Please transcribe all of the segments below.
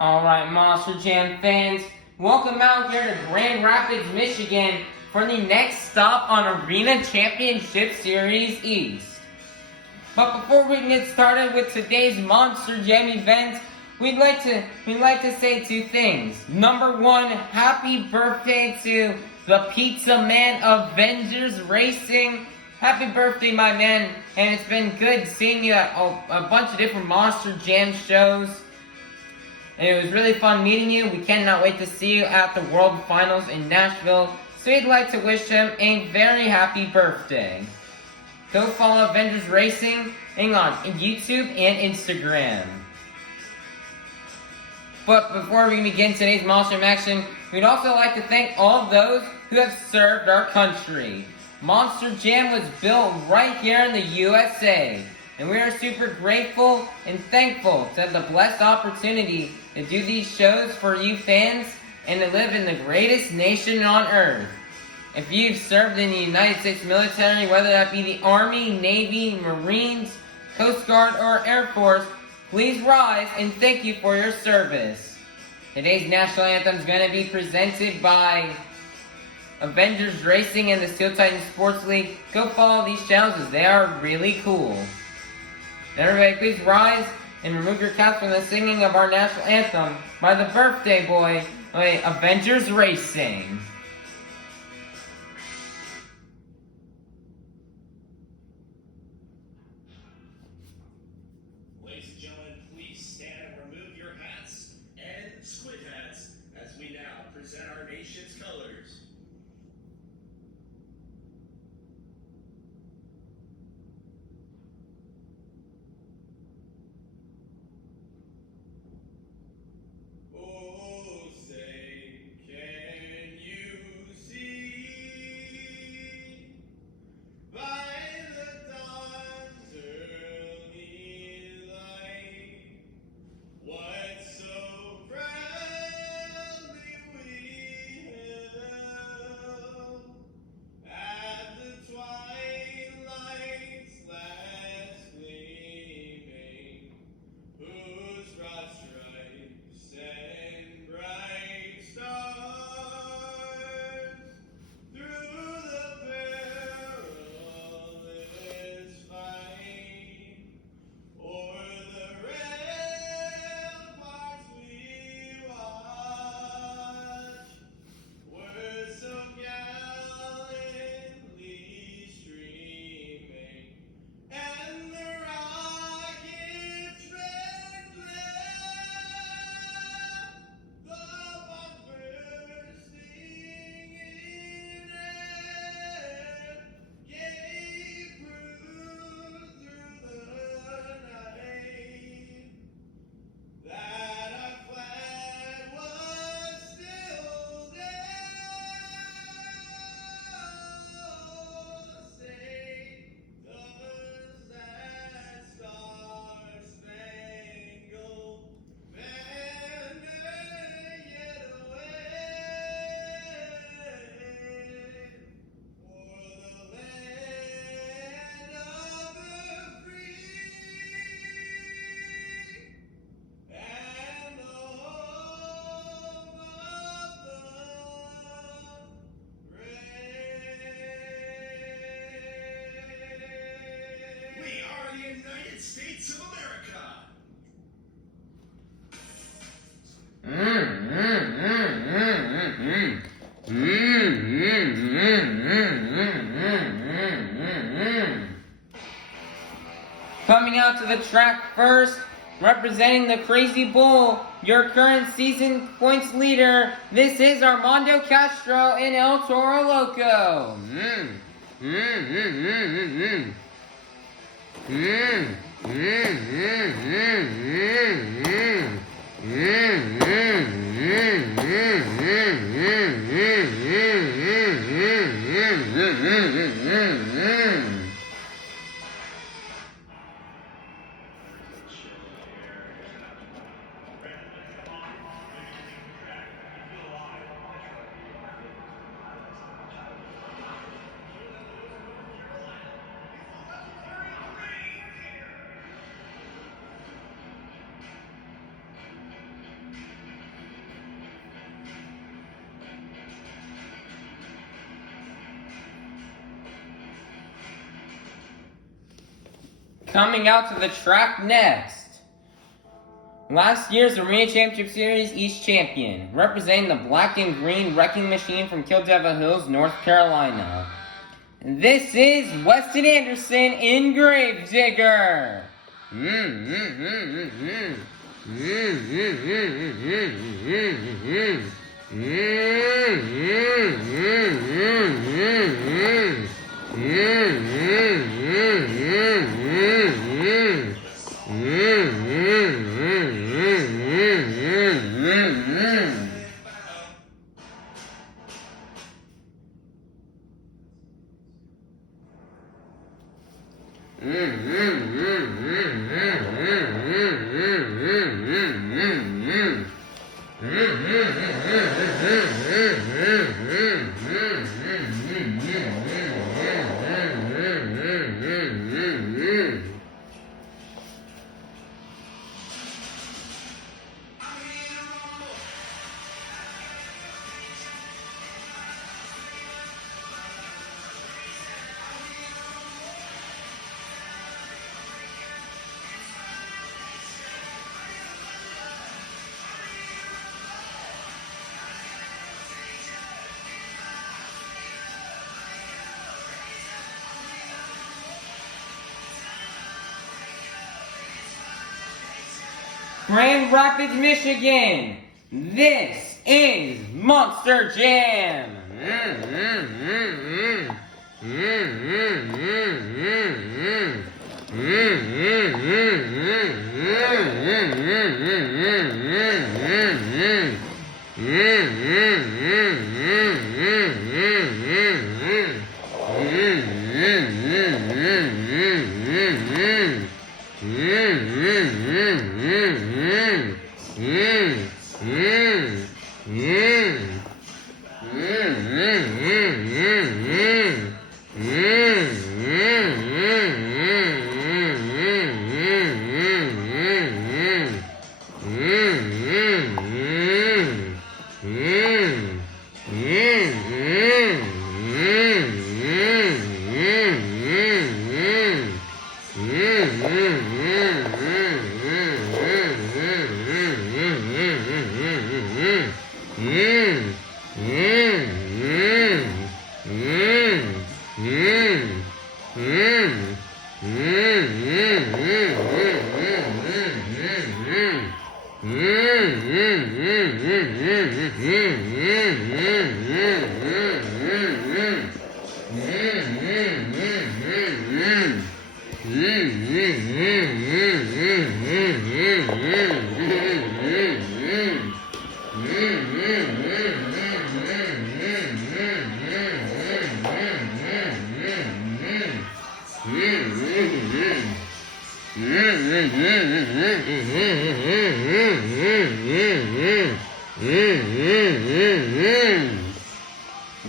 Alright, Monster Jam fans, welcome out here to Grand Rapids, Michigan for the next stop on Arena Championship Series East. But before we get started with today's Monster Jam event, we'd like to say two things. Number one, happy birthday to the Pizza Man Avengers Racing. Happy birthday, my man, and it's been good seeing you at a bunch of different Monster Jam shows. And it was really fun meeting you. We cannot wait to see you at the World Finals in Nashville. So we'd like to wish him a very happy birthday. Go follow Avengers Racing on YouTube and Instagram. But before we begin today's Monster action, we'd also like to thank all of those who have served our country. Monster Jam was built right here in the USA. And we are super grateful and thankful to have the blessed opportunity to do these shows for you fans and to live in the greatest nation on earth. If you've served in the United States military, whether that be the Army, Navy, Marines, Coast Guard, or Air Force, please rise and thank you for your service. Today's national anthem is going to be presented by Avengers Racing and the Steel Titan Sports League. Go follow these channels as they are really cool. Everybody, please rise and remove your caps from the singing of our national anthem by the birthday boy, Avengers Racing. Ladies and gentlemen, please stand and remove your hats and squid hats as we now present our nation's colors. United States of America. Coming out to the track first, representing the Crazy Bull, your current season points leader, this is Armando Castro in El Toro Loco. Coming out to the track next. Last year's Arena Championship Series East Champion, representing the black and green wrecking machine from Kill Devil Hills, North Carolina. This is Weston Anderson in Gravedigger. Grand Rapids, Michigan. This is Monster Jam.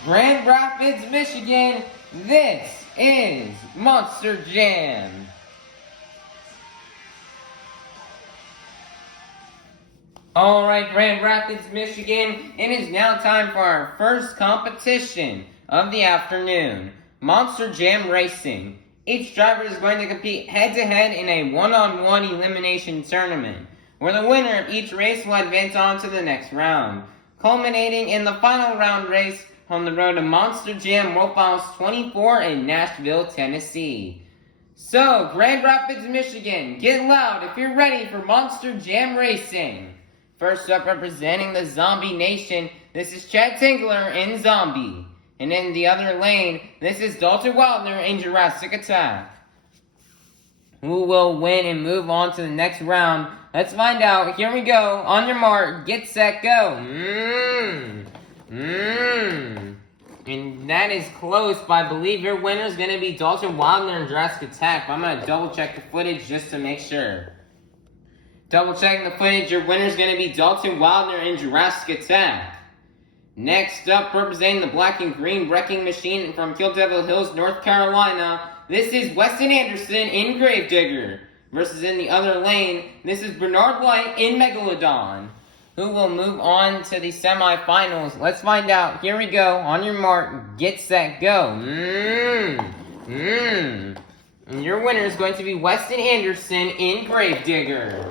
Grand Rapids, Michigan, this is Monster Jam. Alright, Grand Rapids, Michigan, it is now time for our first competition of the afternoon, Monster Jam Racing. Each driver is going to compete head-to-head in a one-on-one elimination tournament, where the winner of each race will advance on to the next round, culminating in the final round race on the road to Monster Jam World Finals 24 in Nashville, Tennessee. So, Grand Rapids, Michigan, get loud if you're ready for Monster Jam Racing. First up, representing the Zombie Nation, this is Chad Tingler in Zombie. And in the other lane, this is Dalton Wilder in Jurassic Attack. Who will win and move on to the next round? Let's find out. Here we go. On your mark, get set, go. And that is close, but I believe your winner is going to be Dalton Wilder in Jurassic Attack. But I'm going to double check the footage just to make sure. Double checking the footage, your winner is going to be Dalton Wilder in Jurassic Attack. Next up, representing the black and green wrecking machine from Kill Devil Hills, North Carolina, this is Weston Anderson in Gravedigger. Versus in the other lane, this is Bernard White in Megalodon. Who will move on to the semifinals? Let's find out. Here we go. On your mark, get set, go. And your winner is going to be Weston Anderson in Gravedigger.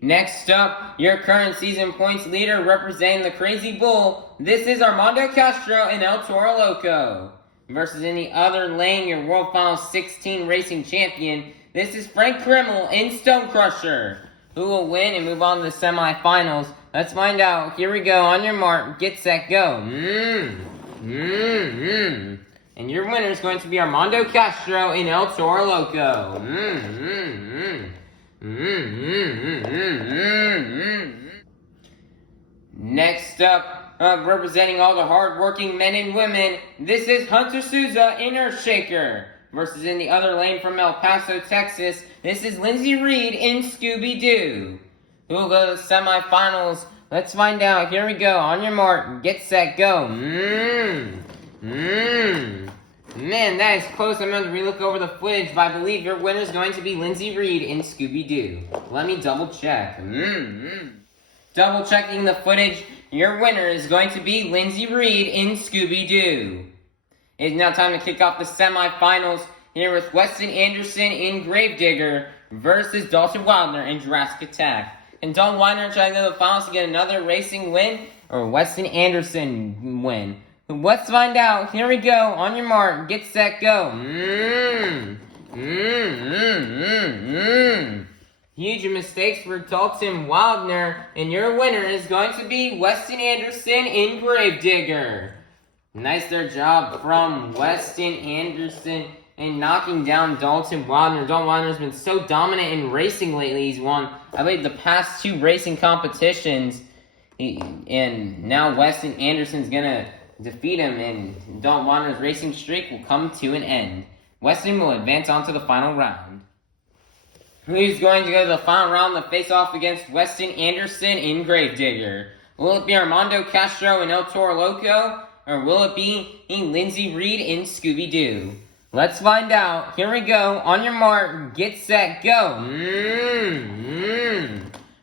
Next up, your current season points leader representing the Crazy Bull. This is Armando Castro in El Toro Loco. Versus in the other lane, your World Finals 16 racing champion. This is Frank Krimmel in Stone Crusher. Who will win and move on to the semifinals? Let's find out. Here we go. On your mark, get set, go. And your winner is going to be Armando Castro in El Toro Loco. Next up, representing all the hard-working men and women, this is Hunter Souza in Earthshaker. Versus in the other lane from El Paso, Texas, this is Lindsey Reed in Scooby-Doo. Who will go to the semifinals? Let's find out. Here we go. On your mark, get set, go. Man, that is close. I'm going to relook over the footage, but I believe your winner is going to be Lindsey Reed in Scooby-Doo. Let me double check. Double checking the footage, your winner is going to be Lindsey Reed in Scooby-Doo. It is now time to kick off the semifinals here with Weston Anderson in Gravedigger versus Dalton Wilder in Jurassic Attack. Can Dalton Wilder try to go to the finals to get another racing win, or Weston Anderson win? Let's find out. Here we go. On your mark, get set, go. Huge mistakes for Dalton Wilder, and your winner is going to be Weston Anderson in Gravedigger. Nice job from Weston Anderson in knocking down Dalton Wilder. Dalton Wilder has been so dominant in racing lately. He's won, I believe, the past 2 racing competitions, and now Weston Anderson's gonna defeat him, and Dalton Wilder's racing streak will come to an end. Weston will advance on to the final round. Who's going to go to the final round to face off against Weston Anderson in Gravedigger? Will it be Armando Castro in El Toro Loco, or will it be Lindsey Reed in Scooby-Doo? Let's find out. Here we go. On your mark, get set, go.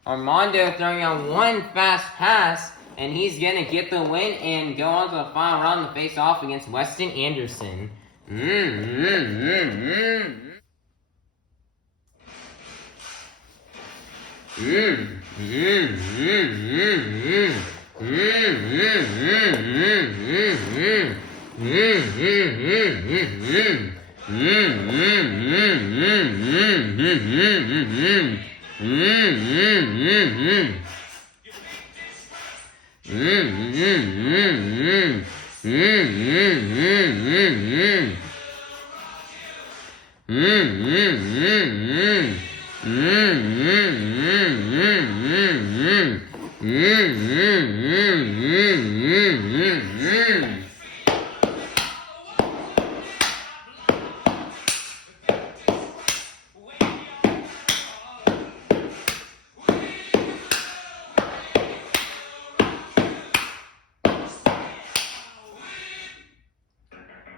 Armando throwing out one fast pass, and he's going to get the win and go on to the final round to face off against Weston Anderson.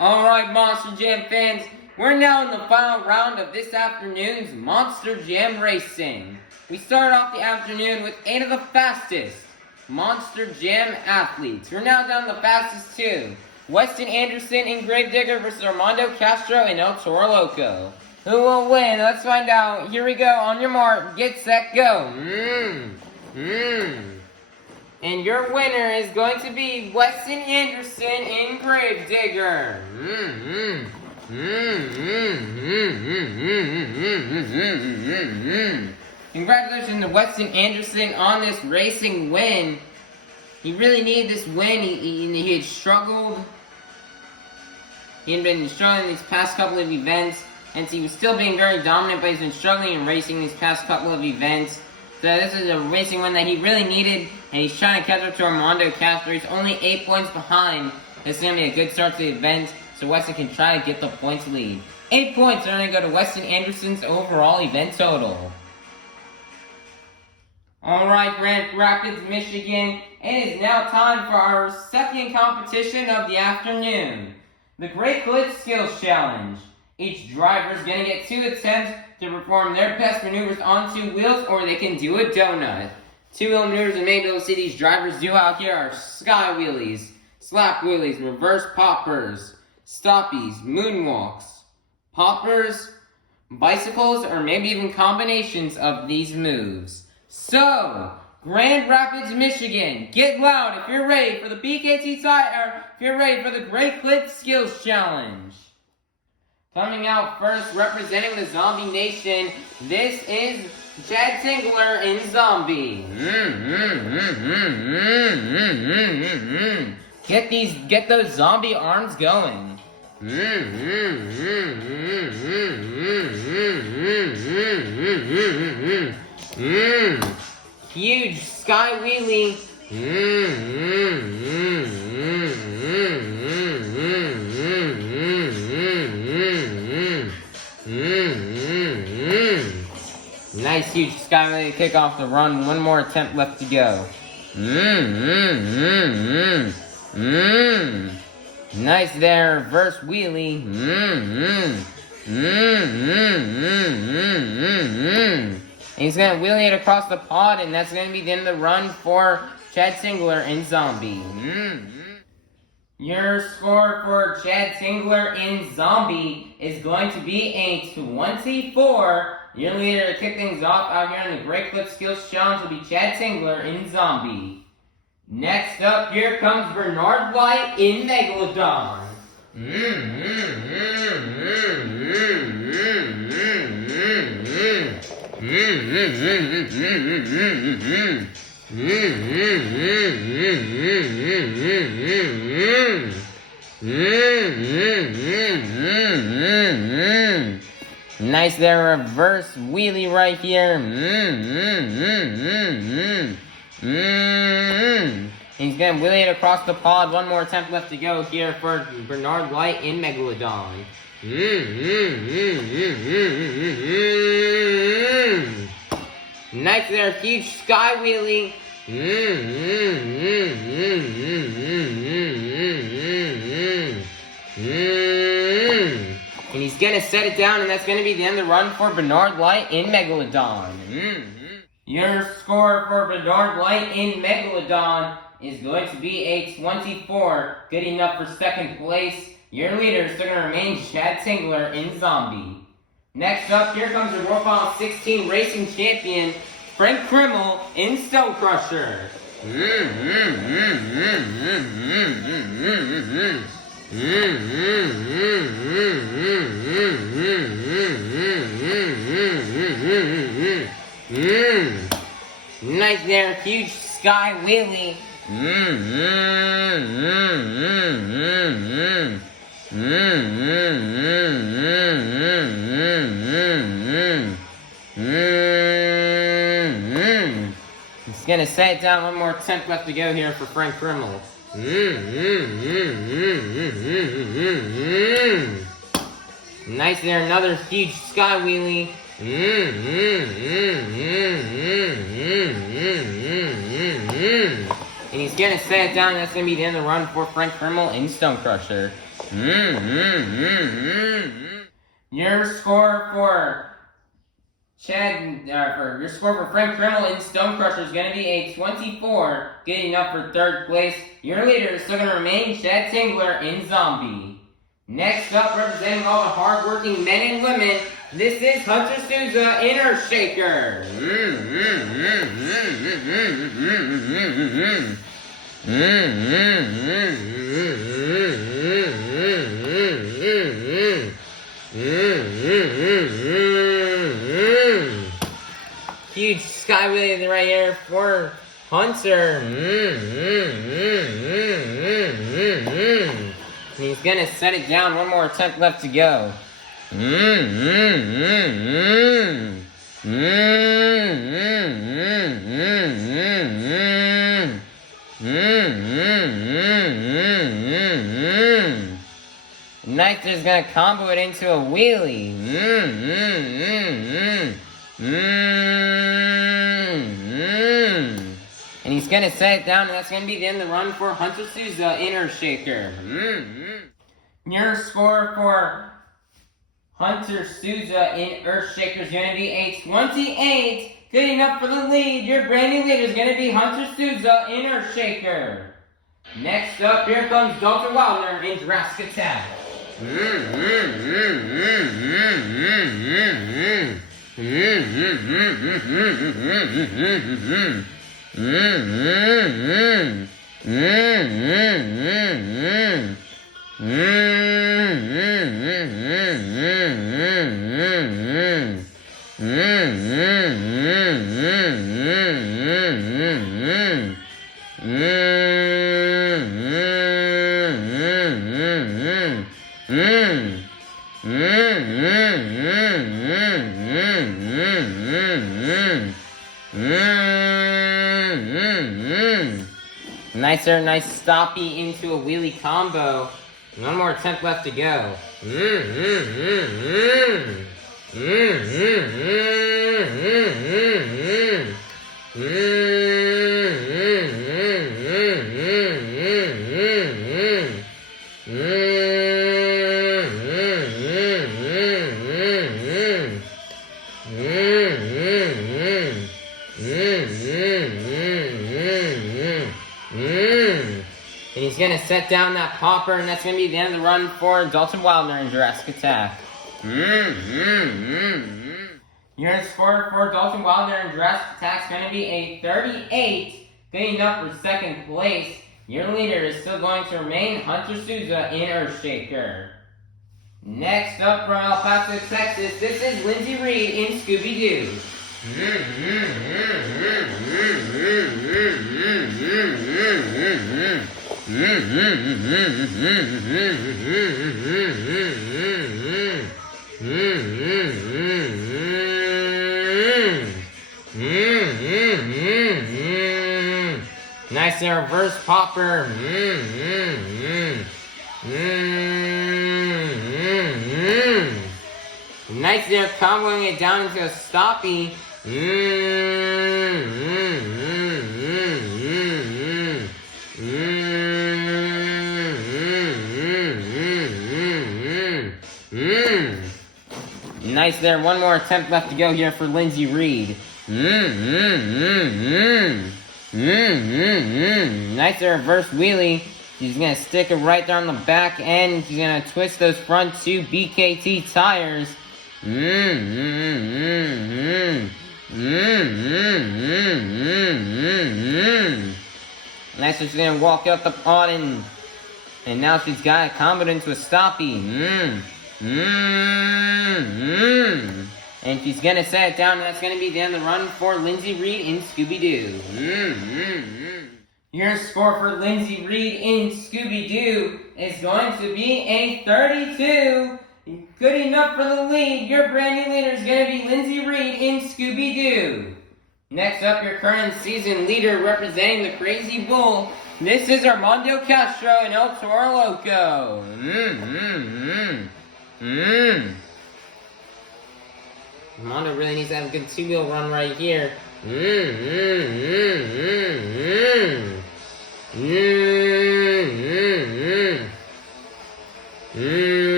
Alright, Monster Jam fans, we're now in the final round of this afternoon's Monster Jam Racing. We started off the afternoon with 8 of the fastest Monster Jam athletes. We're now down to the fastest 2. Weston Anderson in Gravedigger versus Armando Castro in El Toro Loco. Who will win? Let's find out. Here we go. On your mark, get set, go. And your winner is going to be Weston Anderson in Gravedigger. Congratulations to Weston Anderson on this racing win. He really needed this win. He had struggled. He had been struggling these past couple of events, and so he was still being very dominant, but he's been struggling in racing these past couple of events. So this is a racing win that he really needed, and he's trying to catch up to Armando Castro. He's only 8 points behind. This is going to be a good start to the event, so Weston can try to get the points lead. 8 points are going to go to Weston Anderson's overall event total. Alright, Grand Rapids, Michigan, it is now time for our second competition of the afternoon. The Great Glitch Skills Challenge. Each driver is going to get 2 attempts to perform their best maneuvers on 2 wheels, or they can do a donut. 2 wheel maneuvers we may be able to see these drivers do out here are sky wheelies, slap wheelies, reverse poppers, stoppies, moonwalks, poppers, bicycles, or maybe even combinations of these moves. So, Grand Rapids, Michigan, get loud if you're ready for the BKT or if you're ready for the Great Clip Skills Challenge. Coming out first, representing the Zombie Nation, this is Chad Tingler in Zombie. Get those zombie arms going. Huge sky wheelie. Nice huge sky wheelie to kick off the run. One more attempt left to go. Nice there, reverse wheelie. And he's going to wheelie it across the pod, and that's going to be the end of the run for Chad Tingler in Zombie. Your score for Chad Tingler in Zombie is going to be a 24. Your leader to kick things off out here in the Great Clip Skills Challenge will be Chad Tingler in Zombie. Next up, here comes Bernard White in Megalodon. Nice there, reverse wheelie right here. He's going to wheelie it across the pod. One more attempt left to go here for Bernard White in Megalodon. Nice there, huge sky wheelie. And he's going to set it down, and that's going to be the end of the run for Bernard White in Megalodon. Your score for Bernard White in Megalodon is going to be a 24. Good enough for second place. Your leader is still going to remain Chad Tingler in Zombie. Next up, here comes the World Final 16 racing champion, Frank Krimmel in Stone Crusher. Nice there, huge sky wheelie. He's gonna set it down. One more attempt left to go here for Frank Krimmel. Nice there, another huge sky wheelie. And he's gonna set it down. That's gonna be the end of the run for Frank Krimmel in Stone Crusher. Your score for your score for Frank Krimmel in Stone Crusher is gonna be a 24, good enough for third place. Your leader is still gonna remain Chad Tingler in Zombie. Next up, representing all the hardworking men and women, this is Hunter Souza in Earthshaker. Huge sky wheelie right here for Hunter. And he's gonna set it down. One more attempt left to go. Knight is gonna combo it into a wheelie. And he's gonna set it down, and that's gonna be the end of the run for Hunter Souza in Earthshaker. Your score for Hunter Souza in Earthshaker is gonna be a 28. Good enough for the lead. Your brand new leader is gonna be Hunter Souza in Earthshaker. Next up, here comes Dr. Wildner in Jurassic Attack. Nice stoppy into a wheelie combo. One more attempt left to go. And he's going to set down that popper, and that's going to be the end of the run for Dalton Wildner in Jurassic Attack. Your score for Dalton Wildner in Jurassic Attack is going to be a 38, getting up for second place. Your leader is still going to remain Hunter Souza in Earthshaker. Next up from El Paso, Texas, this is Lindsay Reed in Scooby-Doo. Nice reverse popper. Nice there, comboing it down into a stoppy. Nice there, one more attempt left to go here for Lindsay Reed. Nice there, reverse wheelie. She's going to stick it right there on the back end. She's going to twist those front two BKT tires. Nice, she's going to walk up the pod and now she's got it comboed into a stoppy. And she's going to set it down, and that's going to be the end of the run for Lindsay Reed in Scooby-Doo. Your score for Lindsay Reed in Scooby-Doo is going to be a 32. Good enough for the lead. Your brand new leader is going to be Lindsay Reed in Scooby-Doo. Next up, your current season leader representing the Crazy Bull. This is Armando Castro and El Toro Loco. Armando really needs to have a good two-wheel run right here.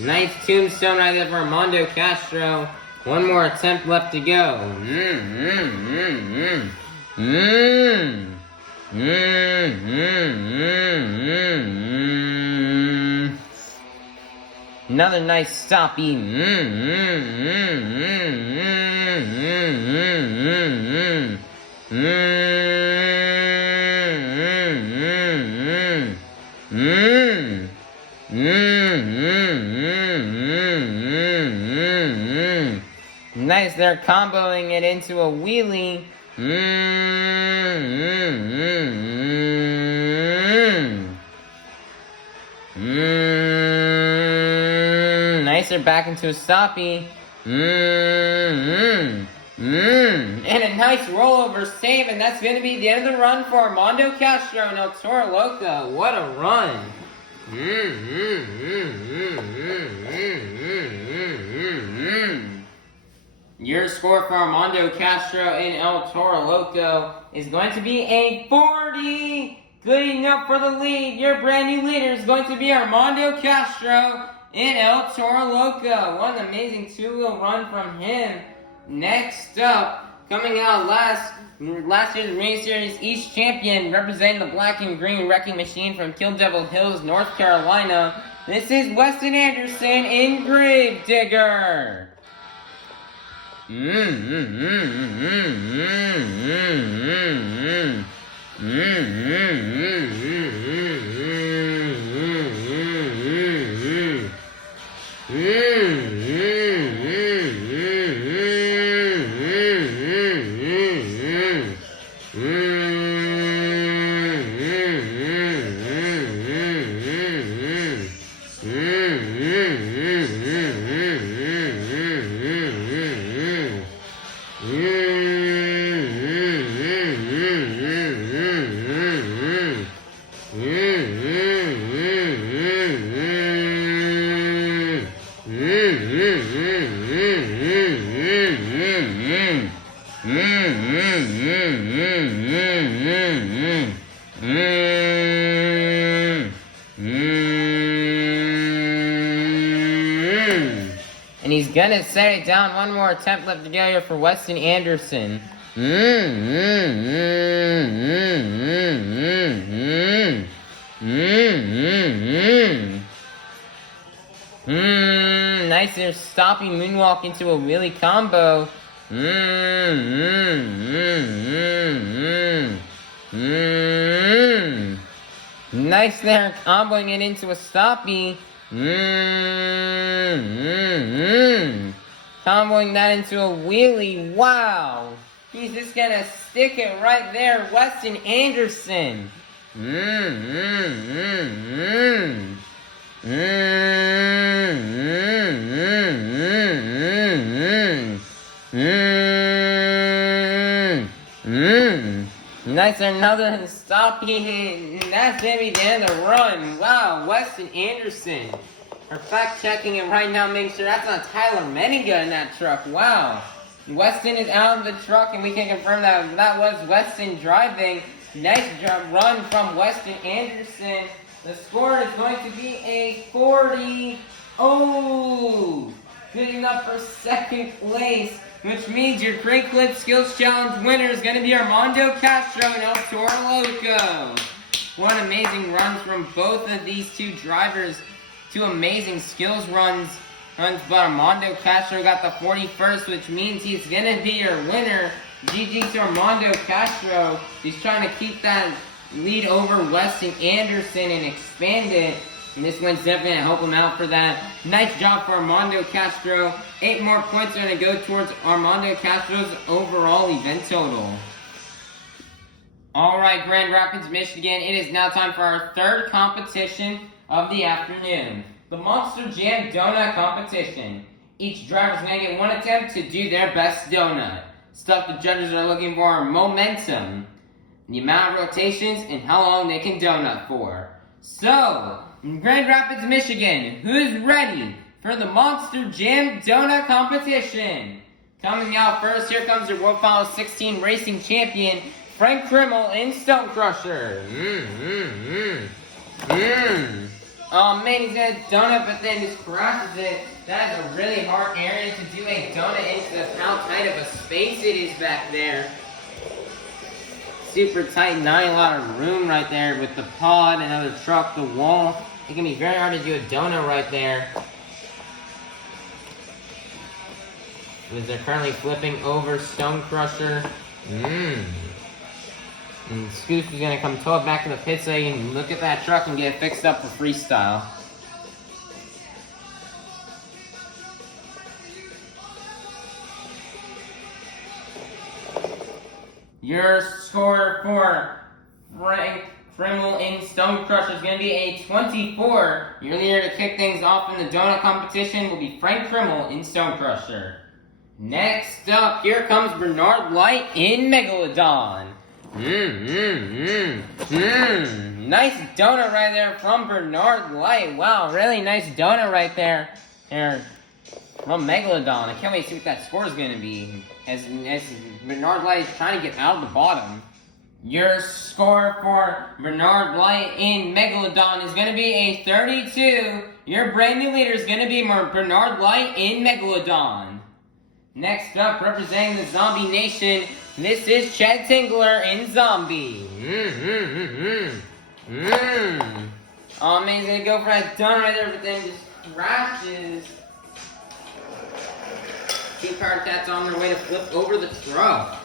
Nice tombstone right there for Armando Castro. One more attempt left to go. Another nice stoppy. Nice, they're comboing it into a wheelie. Nice, they're back into a stoppy. And a nice rollover save, and that's going to be the end of the run for Armando Castro and El Toro Loco. What a run! Your score for Armando Castro and El Toro Loco is going to be a 40. Good enough for the lead. Your brand new leader is going to be Armando Castro and El Toro Loco. What an amazing two-wheel run from him. Next up, coming out last year's Race Series East champion, representing the black and green wrecking machine from Kill Devil Hills, North Carolina. This is Weston Anderson in Grave Digger. And he's gonna set it down. One more attempt left to go here for Weston Anderson. Nice there, stopping moonwalk into a wheelie combo. Nice there, comboing it into a stoppie. Comboing that into a wheelie. Wow. He's just gonna stick it right there. Weston Anderson. Nice, another stoppie. That's gonna be the end of the run. Wow, Weston Anderson. We're fact checking it right now, making sure that's not Tyler Meniga in that truck. Wow. Weston is out of the truck, and we can confirm that that was Weston driving. Nice run from Weston Anderson. The score is going to be a 40. Oh, good enough for second place, which means your Great Clip Skills Challenge winner is going to be Armando Castro and El Toro Loco. What amazing runs from both of these two drivers. Two amazing skills runs, but Armando Castro got the 41st, which means he's going to be your winner. GG to Armando Castro. He's trying to keep that lead over Weston Anderson and expand it. And this one's definitely going to help him out for that. Nice job for Armando Castro. 8 more points are going to go towards Armando Castro's overall event total. Alright, Grand Rapids, Michigan. It is now time for our third competition of the afternoon. The Monster Jam Donut Competition. Each driver is going to get one attempt to do their best donut. Stuff the judges are looking for are momentum, the amount of rotations, and how long they can donut for. So, in Grand Rapids, Michigan, who's ready for the Monster Jam Donut Competition? Coming out first, here comes your World Final 16 Racing Champion, Frank Krimmel in Stone Crusher. Oh man, he's gonna donut, but then just crashes it. That is a really hard area to do a donut into how tight of a space it is back there. Super tight, not a lot of room right there with the pod, another truck, the wall. It can be very hard to do a donut right there. As they're currently flipping over Stone Crusher. And Scoops is going to come tow it back to the pit so you can look at that truck and get it fixed up for freestyle. Your score for Frank Krimmel in Stone Crusher is going to be a 24. Your leader to kick things off in the donut competition will be Frank Krimmel in Stone Crusher. Next up, here comes Bernard Light in Megalodon. Nice donut right there from Bernard Light. Wow, really nice donut right there. From Megalodon. I can't wait to see what that score is going to be. As Bernard Light is trying to get out of the bottom. Your score for Bernard Light in Megalodon is going to be a 32. Your brand new leader is going to be Bernard Light in Megalodon. Next up, representing the Zombie Nation, this is Chad Tingler in Zombie. Oh man, he's going to go for that donut right there, but then just crashes. Two card cats on their way to flip over the truck.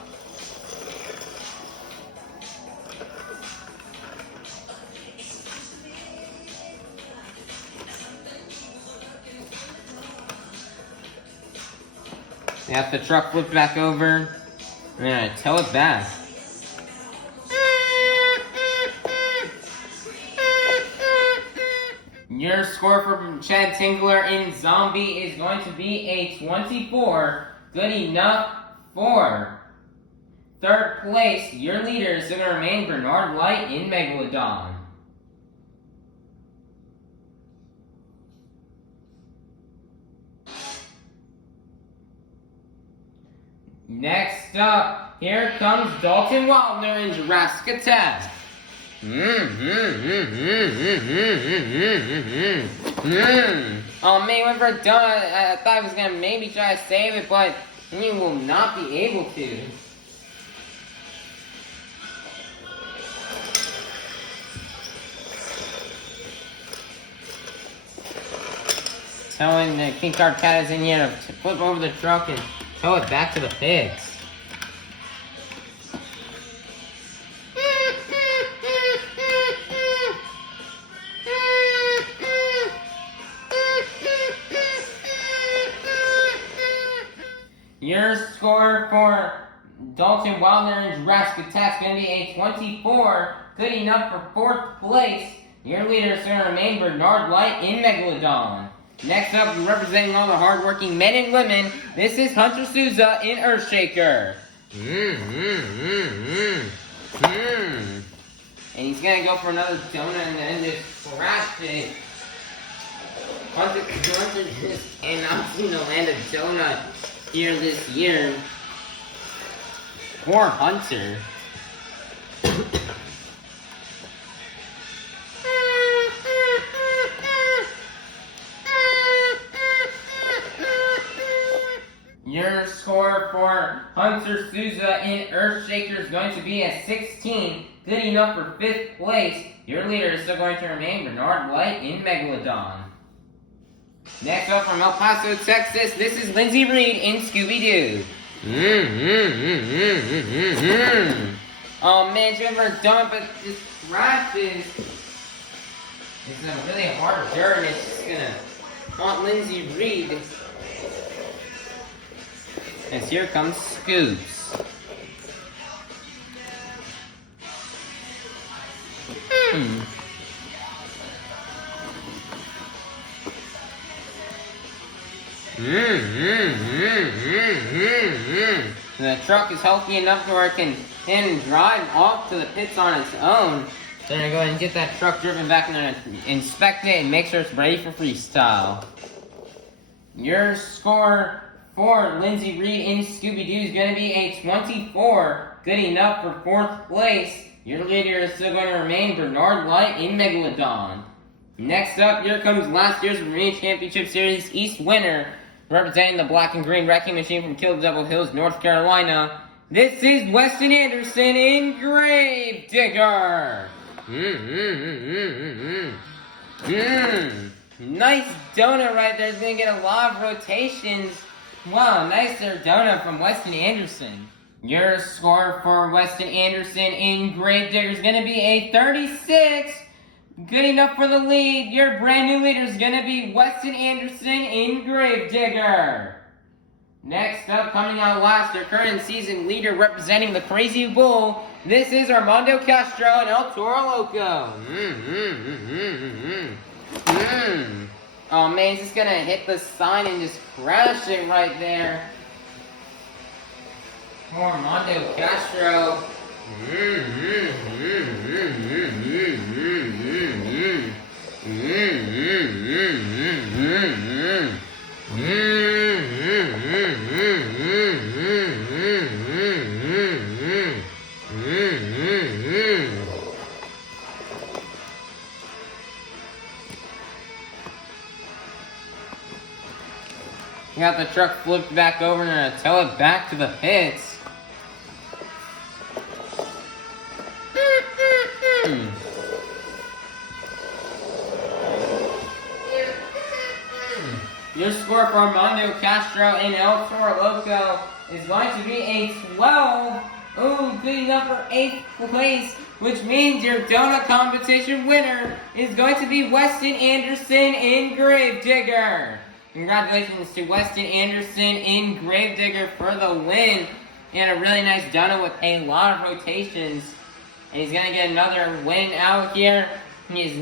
They have the truck flipped back over. I'm gonna tow it back. Your score for Chad Tingler in Zombie is going to be a 24. Good enough for third place. Your leader is going to remain Bernard Light in Megalodon. Next up, here comes Dalton Wildner in Jurassic Attack. Oh man, went for a donut. I thought I was gonna maybe try to save it, but you will not be able to. Telling the King Card Cat is in here to flip over the truck and tow it back to the pigs. Your score for Dalton Wildner in Jurassic Attack is going to be a 24. Good enough for fourth place. Your leader is going to remain Bernard Light in Megalodon. Next up, representing all the hardworking men and women, this is Hunter Souza in Earthshaker. And he's going to go for another donut and then just crash it. Hunter just cannot seem to land a donut here this year. Poor Hunter. Your score for Hunter Souza in Earthshaker is going to be a 16. Good enough for fifth place. Your leader is still going to remain Bernard Light in Megalodon. Next up from El Paso, Texas, this is Lindsay Reed in Scooby-Doo. Oh man, she's never done, but this crashes. It's a really hard dirt, and it's just gonna haunt Lindsay Reed. As here comes Scoops. The truck is healthy enough to where it can drive off to the pits on its own. So I'm gonna go ahead and get that truck driven back and inspect it and make sure it's ready for freestyle. Your score for Lindsay Reed in Scooby-Doo is going to be a 24. Good enough for fourth place. Your leader is still going to remain Bernard Light in Megalodon. Next up, here comes last year's Marine Championship Series East winner, representing the black and green wrecking machine from Kill the Devil Hills, North Carolina. This is Weston Anderson in Grave Digger. Nice donut right there. It's going to get a lot of rotations. Wow, nice there donut from Weston Anderson. Your score for Weston Anderson in Grave Digger is going to be a 36. Good enough for the lead. Your brand new leader is going to be Weston Anderson in Grave Digger. Next up, coming out last, their current season leader representing the Crazy Bull. This is Armando Castro and El Toro Loco. Oh man, he's just gonna hit the sign and just crash it right there. Armando Castro. We got the truck flipped back over and gonna tow it back to the pits. Your score for Armando Castro and El Toro Loco is going to be a 12. Ooh, good enough for 8th place, which means your donut competition winner is going to be Weston Anderson in Gravedigger. Congratulations to Weston Anderson in Gravedigger for the win. He had a really nice donut with a lot of rotations. And he's gonna get another win out here. He's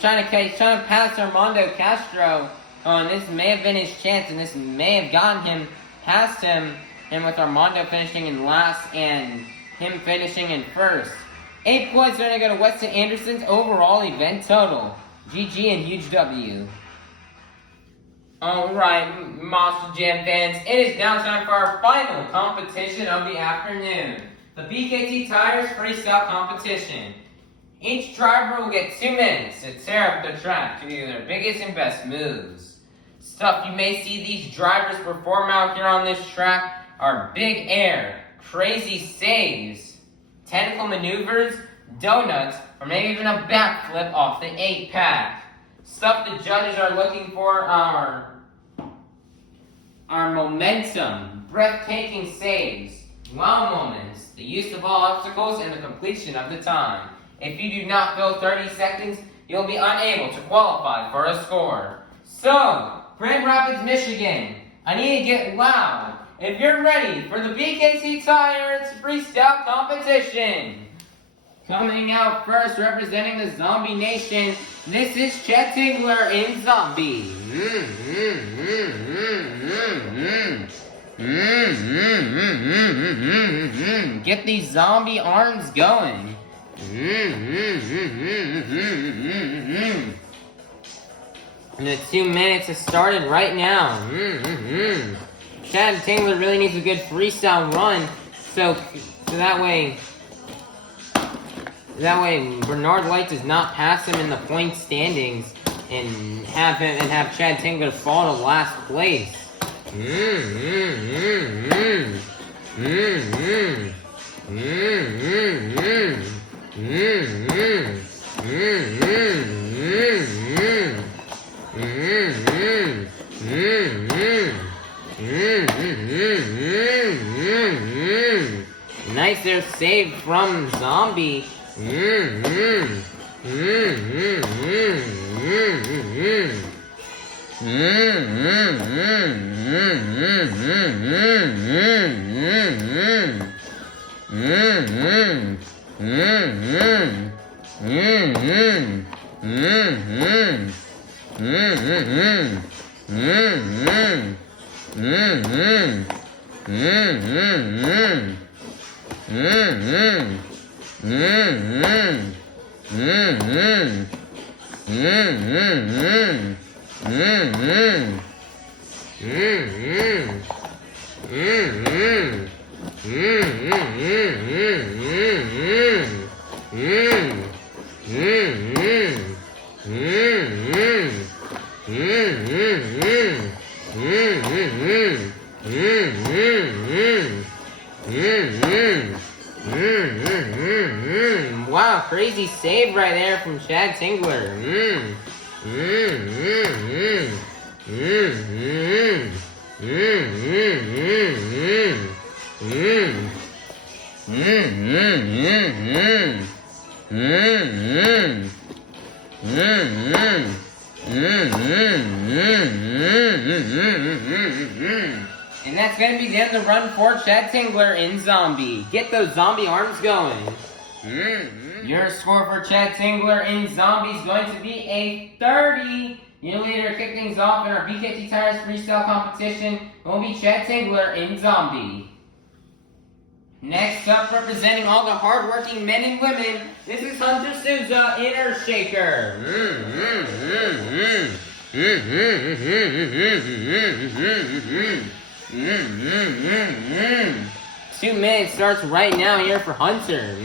trying to pass Armando Castro. And this may have been his chance, and this may have gotten him past him. And with Armando finishing in last and him finishing in first. 8 points are gonna go to Weston Anderson's overall event total. GG and huge W. Alright, Monster Jam fans, it is now time for our final competition of the afternoon. The BKT Tires Freestyle Competition. Each driver will get 2 minutes to tear up the track to do their biggest and best moves. Stuff you may see these drivers perform out here on this track are big air, crazy saves, tentacle maneuvers, donuts, or maybe even a backflip off the 8-pack. Stuff the judges are looking for are momentum, breathtaking saves, wow moments, the use of all obstacles, and the completion of the time. If you do not fill 30 seconds, you'll be unable to qualify for a score. So, Grand Rapids, Michigan, I need to get loud. If you're ready for the BKT Tires Freestyle Competition. Coming out first, representing the Zombie Nation, this is Chet Tingler in Zombie. Get these zombie arms going. And the 2 minutes has started right now. Chad Tingler really needs a good freestyle run, so that way Bernard Light does not pass him in the point standings and have Chad Tingler fall to last place. Nice there save from Zombie. Wow, crazy save right there from Chad Tingler. And that's going to be the end of the run for Chad Tingler in Zombie. Get those zombie arms going. Your score for Chad Tingler in Zombie is going to be a 30. Your leader kick things off in our BKT Tires Freestyle Competition will be Chad Tingler in Zombie. Next up, representing all the hardworking men and women, this is Hunter Souza in Earth Shaker. 2 minutes starts right now here for Hunter.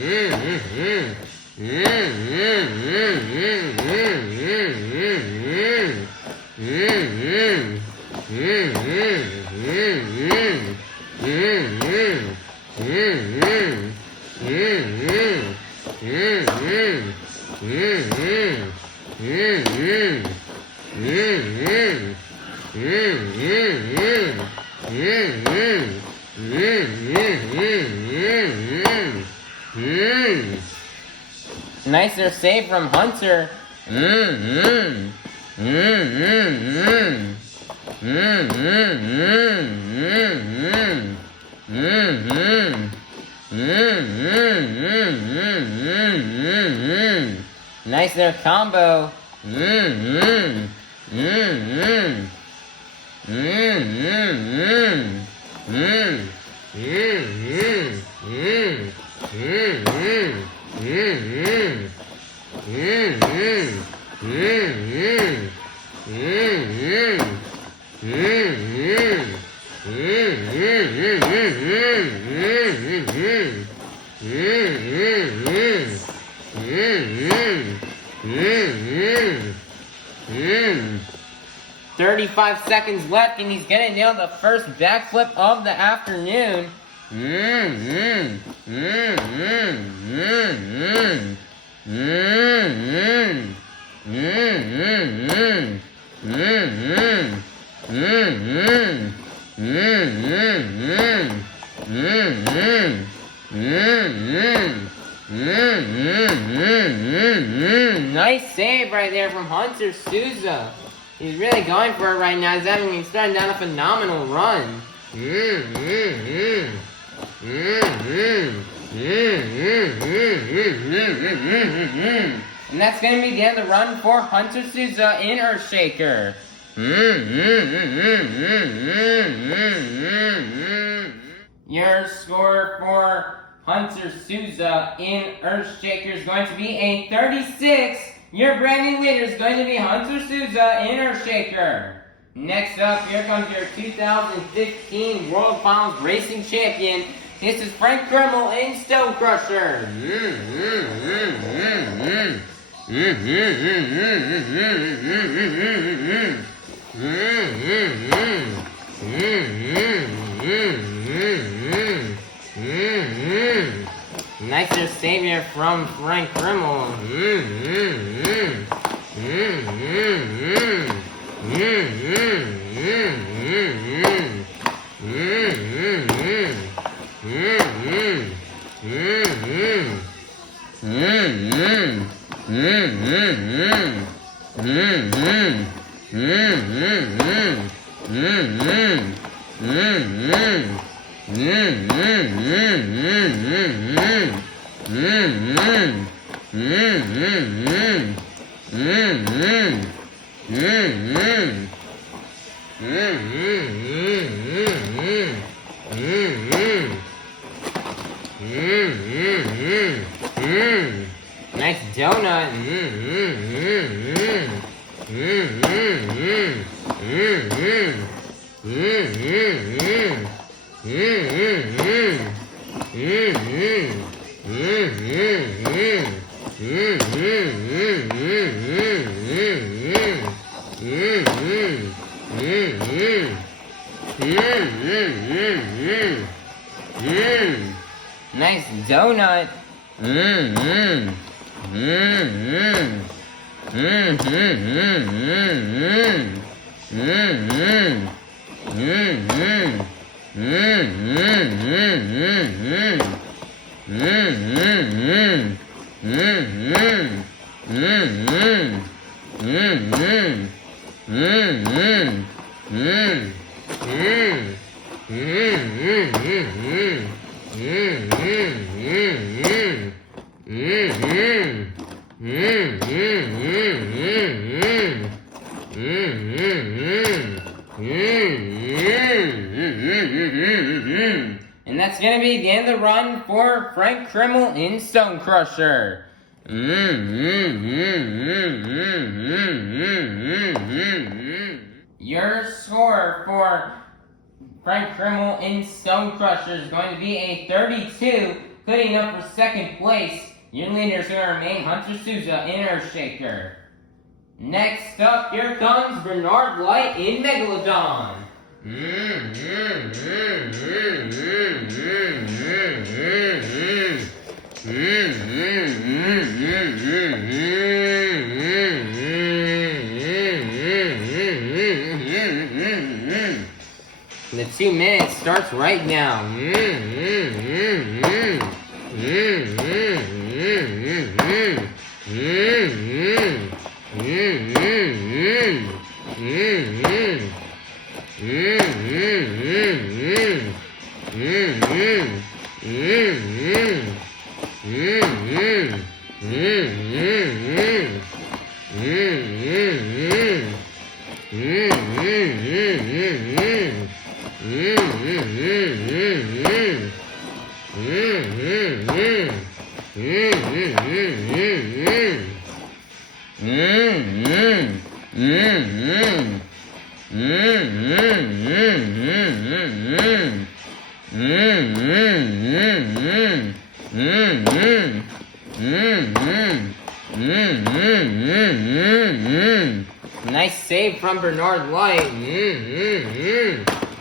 Nicer save from Hunter. Nice there combo. Mm. 35 seconds left, and he's gonna nail the first backflip of the afternoon. Nice save right there from Hunter Souza. He's really going for it right now. He's starting down a phenomenal run. And that's going to be the end of the run for Hunter Souza in Earthshaker. Your score for Hunter Souza in Earthshaker is going to be a 36. Your brand new leader is going to be Hunter Souza in Earthshaker. Next up, here comes your 2015 World Finals Racing Champion. This is Frank Krimmel in Stone Crusher. Nicer savior from Frank Krimmel. Nice donut. Nice donut. And that's going to be the end of the run for Frank Krimmel in Stone Crusher. Your score for Frank Krimmel in Stone Crusher is going to be a 32, putting up for second place. Your leader is going to remain Hunter Souza in Earthshaker. Next up, here comes Bernard Light in Megalodon. The 2 minutes starts right now. Nice save from Bernard Light.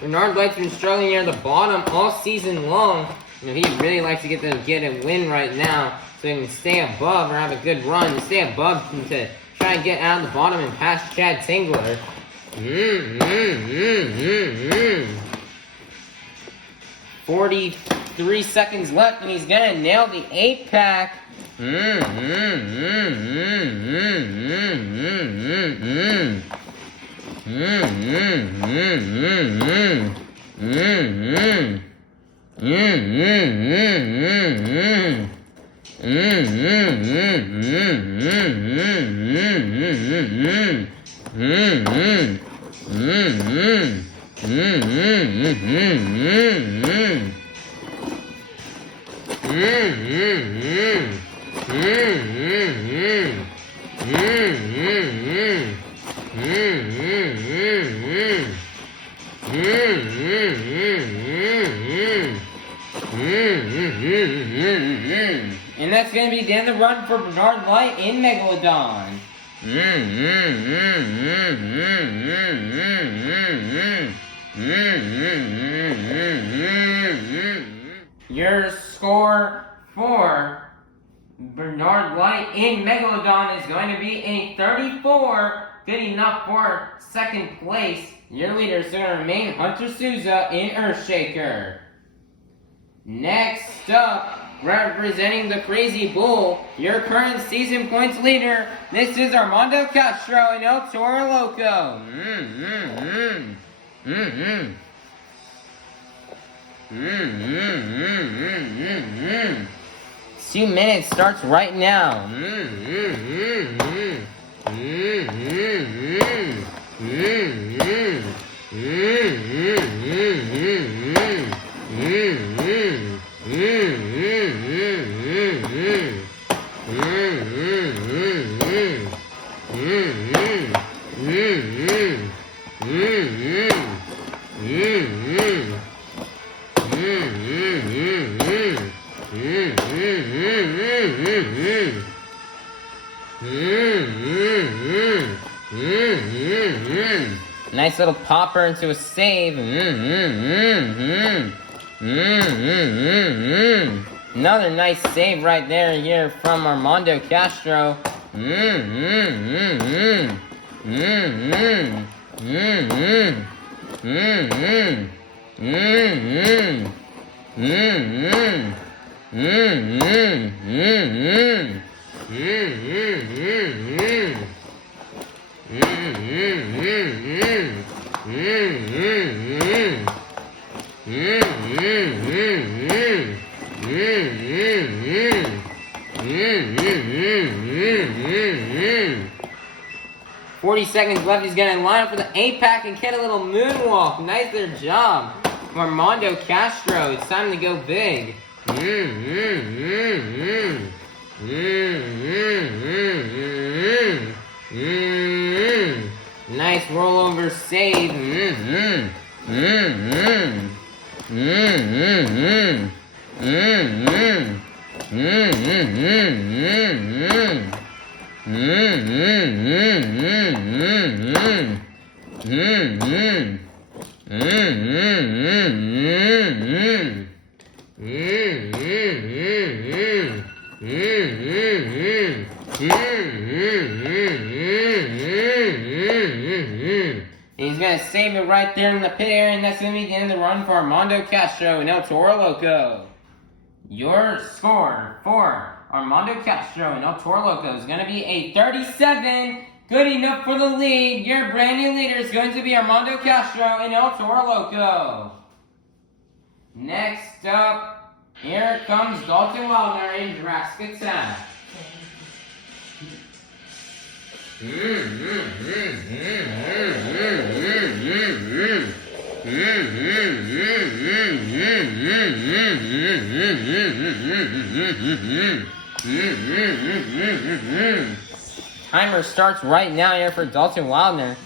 Bernard Light's been struggling near the bottom all season long. You know, he really likes to get a win right now, so he can stay above or have a good run to stay above and to try and get out of the bottom and pass Chad Tingler. 43 seconds left, and he's gonna nail the 8-pack. And that's going to be the end of the run for Bernard Light in Megalodon. Your score for Bernard Light in Megalodon is going to be a 34, good enough for second place. Your leader is going to remain Hunter Souza in Earthshaker. Next up, representing the Crazy Bull, your current season points leader, this is Armando Castro in El Toro Loco. 2 minutes starts right now. Nice little popper into a save. Another nice save right there here from Armando Castro. Seconds left. He's gonna line up for the 8-pack and get a little moonwalk. Nice job. Armando Castro. It's time to go big. Nice rollover save. And he's going to save it right there in the pit area, and that's going to be the end of the run for Armando Castro and El Toro Loco. Your score for Armando Castro and El Toro Loco is going to be a 37. Good enough for the lead. Your brand new leader is going to be Armando Castro and El Toro Loco. Next up, here comes Dalton Wildner in Drastic Attack. Timer starts right now here for Dalton Wildner.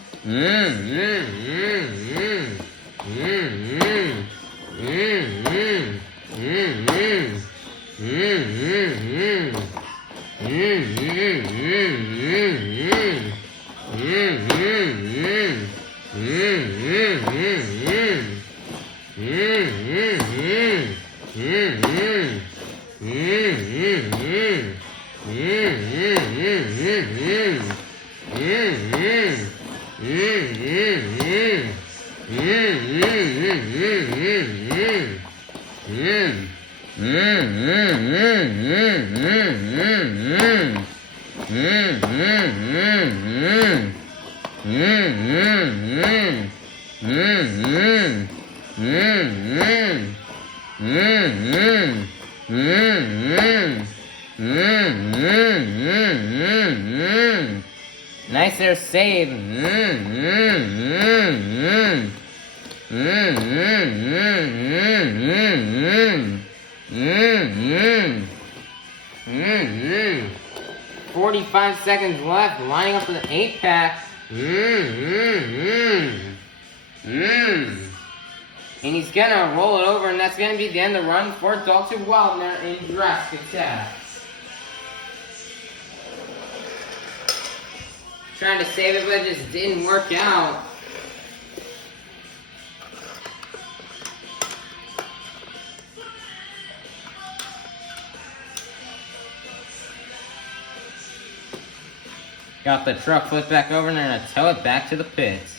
Nice there save. Mm-hmm. 45 seconds left, lining up for the 8-pack. And he's gonna roll it over, and that's gonna be the end of the run for Dalton Wildner in Drastic Attack. Trying to save it, but it just didn't work out. Got the truck flipped back over, and they're gonna tow it back to the pits.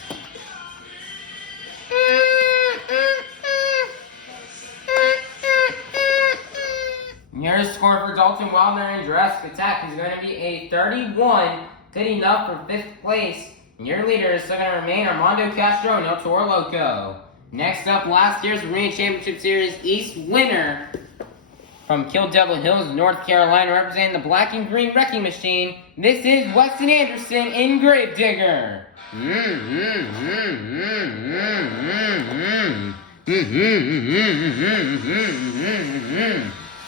Your score for Dalton Wildner in Jurassic Attack is going to be a 31, good enough for 5th place. And your leader is still going to remain Armando Castro and El Toro Loco. Next up, last year's Arena Championship Series East winner from Kill Devil Hills, North Carolina, representing the Black and Green Wrecking Machine. This is Weston Anderson in Gravedigger.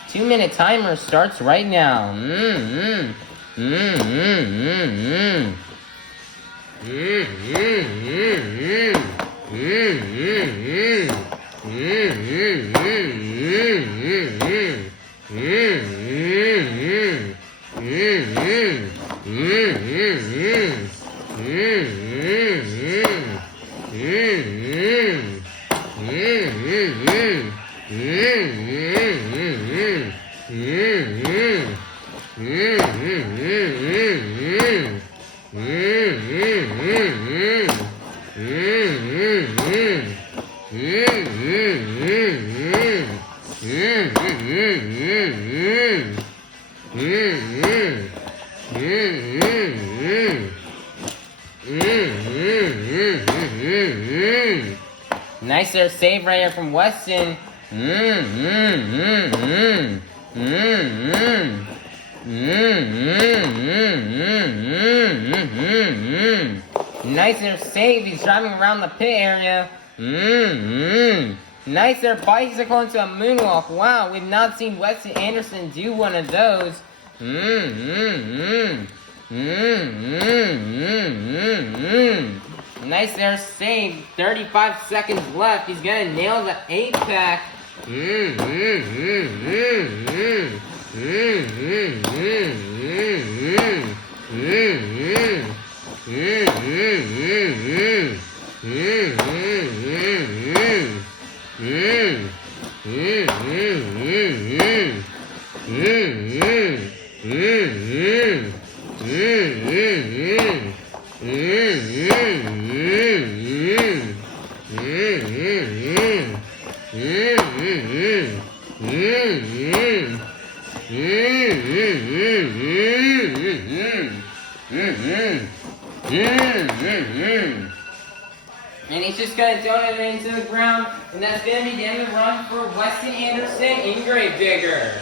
2-minute timer starts right now. Nice there save right here from Weston. Nice there save. He's driving around the pit area. Nice there, bicycle into a moonwalk. Wow, we've not seen Weston Anderson do one of those. Nice there, save. 35 seconds left. He's gonna nail the 8-pack. And he's just going to donate it into the ground, and that's going to be the end of the run for Weston Anderson in Gravedigger.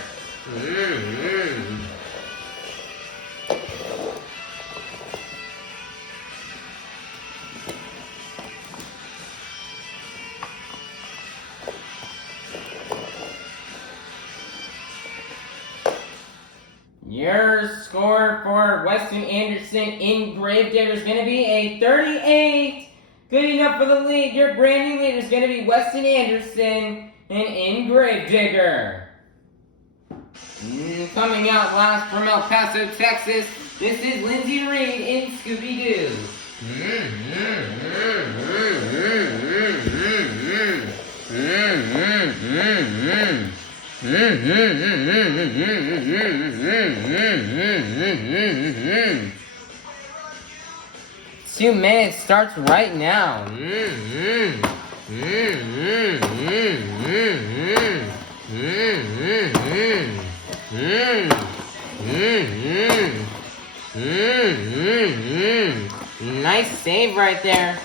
Your score for Weston Anderson in Gravedigger is going to be a 38. Good enough for the lead. Your brand new leader is going to be Weston Anderson in Gravedigger. Coming out last from El Paso, Texas, this is Lindsay Reed in Scooby-Doo. Two minutes starts right now. Nice save right there.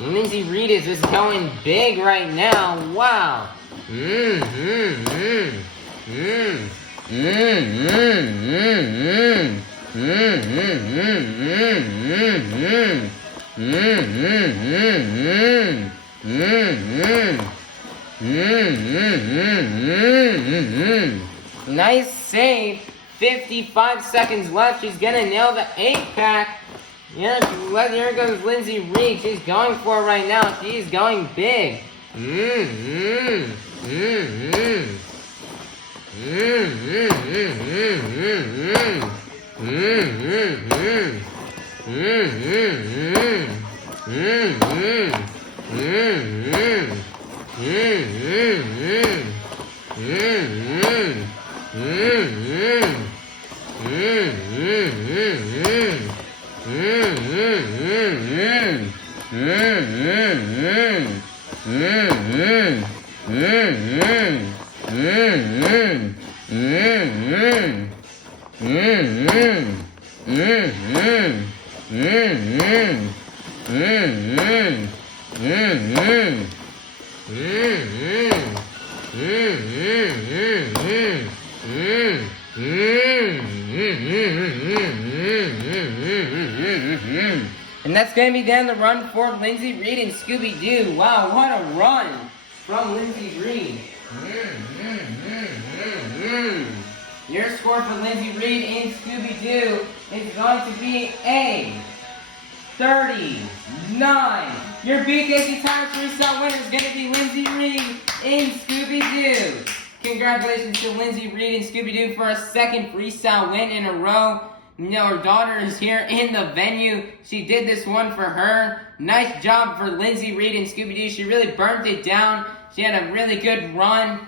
Lindsay Reed is just going big right now. Wow. Nice save. 55 seconds left. She's gonna nail the 8-pack. Yeah, here goes Lindsay Reed. She's going for it right now. She's going big. And that's going to be down the run for Lindsay Reed and Scooby-Doo. Wow, what a run from Lindsay Reed. Your score for Lindsay Reed in Scooby-Doo is going to be a 39. Your BKC Tires Freestyle winner is going to be Lindsay Reed in Scooby-Doo. Congratulations to Lindsay Reed and Scooby-Doo for a second freestyle win in a row. You know, her daughter is here in the venue. She did this one for her. Nice job for Lindsay Reed and Scooby-Doo. She really burnt it down. She had a really good run.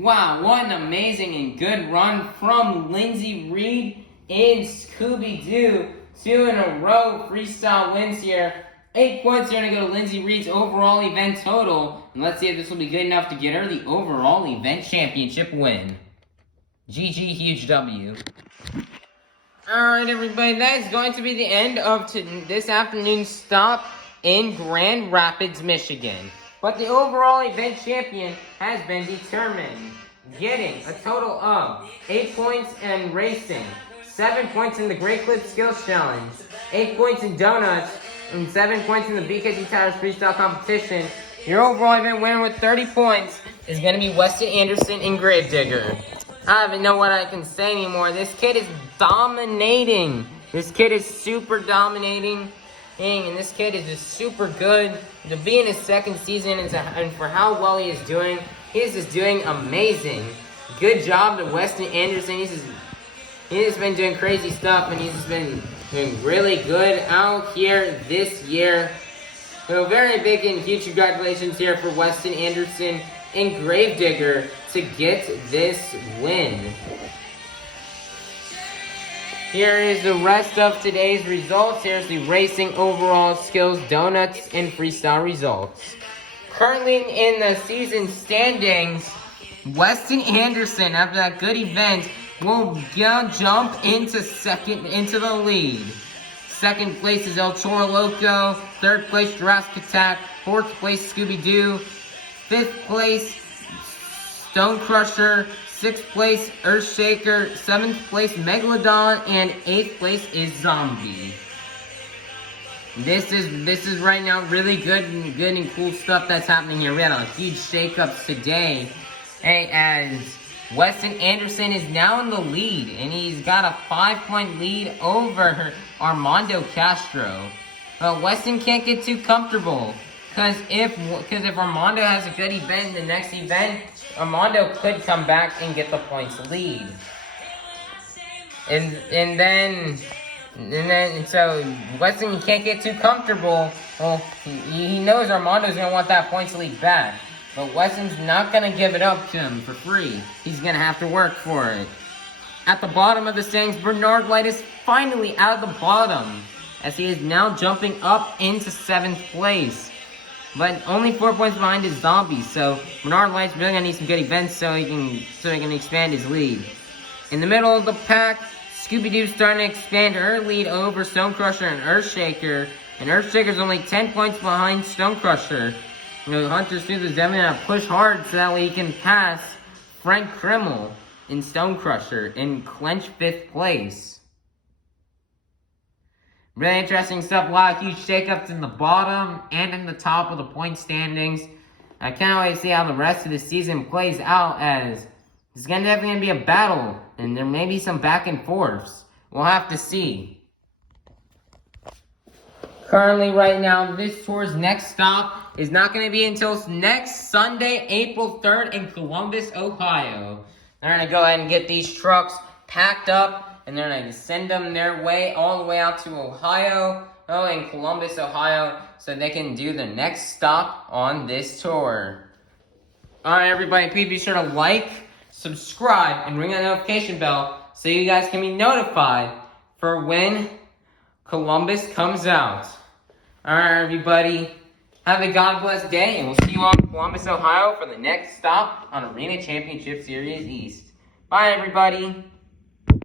Wow, what an amazing and good run from Lindsay Reed and Scooby-Doo. 2 in a row freestyle wins here. 8 points are going to go to Lindsay Reed's overall event total. And let's see if this will be good enough to get her the overall event championship win. GG, huge W. Alright, everybody, that is going to be the end of this afternoon's stop in Grand Rapids, Michigan. But the overall event champion has been determined, getting a total of 8 points in racing, 7 points in the Great Clip Skills Challenge, 8 points in donuts, and 7 points in the BKT Tires Freestyle competition. Your overall event winner with 30 points is going to be Weston Anderson in Gravedigger. I don't even know what I can say anymore. This kid is dominating. This kid is super dominating. And this kid is just super good. To be in his second season and for how well he is just doing amazing. Good job to Weston Anderson. He's just been doing crazy stuff, and he's just been doing really good out here this year. So very big and huge congratulations here for Weston Anderson and Gravedigger to get this win. Here is the rest of today's results. Here's the racing overall skills, donuts, and freestyle results. Currently in the season standings, Weston Anderson, after that good event, will jump into the lead. Second place is El Choro Loco. Third place, Jurassic Attack. Fourth place, Scooby-Doo. Fifth place, Stone Crusher. Sixth place, Earthshaker. Seventh place, Megalodon. And eighth place is Zombie. This is right now really good and cool stuff that's happening here. We had a huge shakeups today. Hey, as Weston Anderson is now in the lead, and he's got a 5-point lead over Armando Castro. But Weston can't get too comfortable, because if Armando has a good event in the next event, Armando could come back and get the points lead. So Weston can't get too comfortable. Well, he knows Armando's gonna want that points lead back. But Weston's not going to give it up to him for free. He's going to have to work for it. At the bottom of the standings, Bernard Light is finally out of the bottom, as he is now jumping up into 7th place. But only 4 points behind is Zombie, so Bernard Light's really going to need some good events so he can expand his lead. In the middle of the pack, Scooby-Doo's starting to expand her lead over Stone Crusher and Earthshaker. And Earthshaker's only 10 points behind Stone Crusher. Hunter Smith is definitely going to push hard so that way he can pass Frank Krimmel in Stone Crusher and clinch 5th place. Really interesting stuff. A lot of huge shakeups in the bottom and in the top of the point standings. I can't wait to see how the rest of the season plays out, as it's definitely going to be a battle, and there may be some back and forths. We'll have to see. Currently, right now, this tour's next stop is not going to be until next Sunday, April 3rd in Columbus, Ohio. They're going to go ahead and get these trucks packed up, and they're going to send them their way all the way out to Ohio, in Columbus, Ohio, so they can do the next stop on this tour. Alright, everybody, please be sure to like, subscribe, and ring that notification bell so you guys can be notified for when Columbus comes out. Alright, everybody. Have a God bless day, and we'll see you all in Columbus, Ohio for the next stop on Arena Championship Series East. Bye, everybody.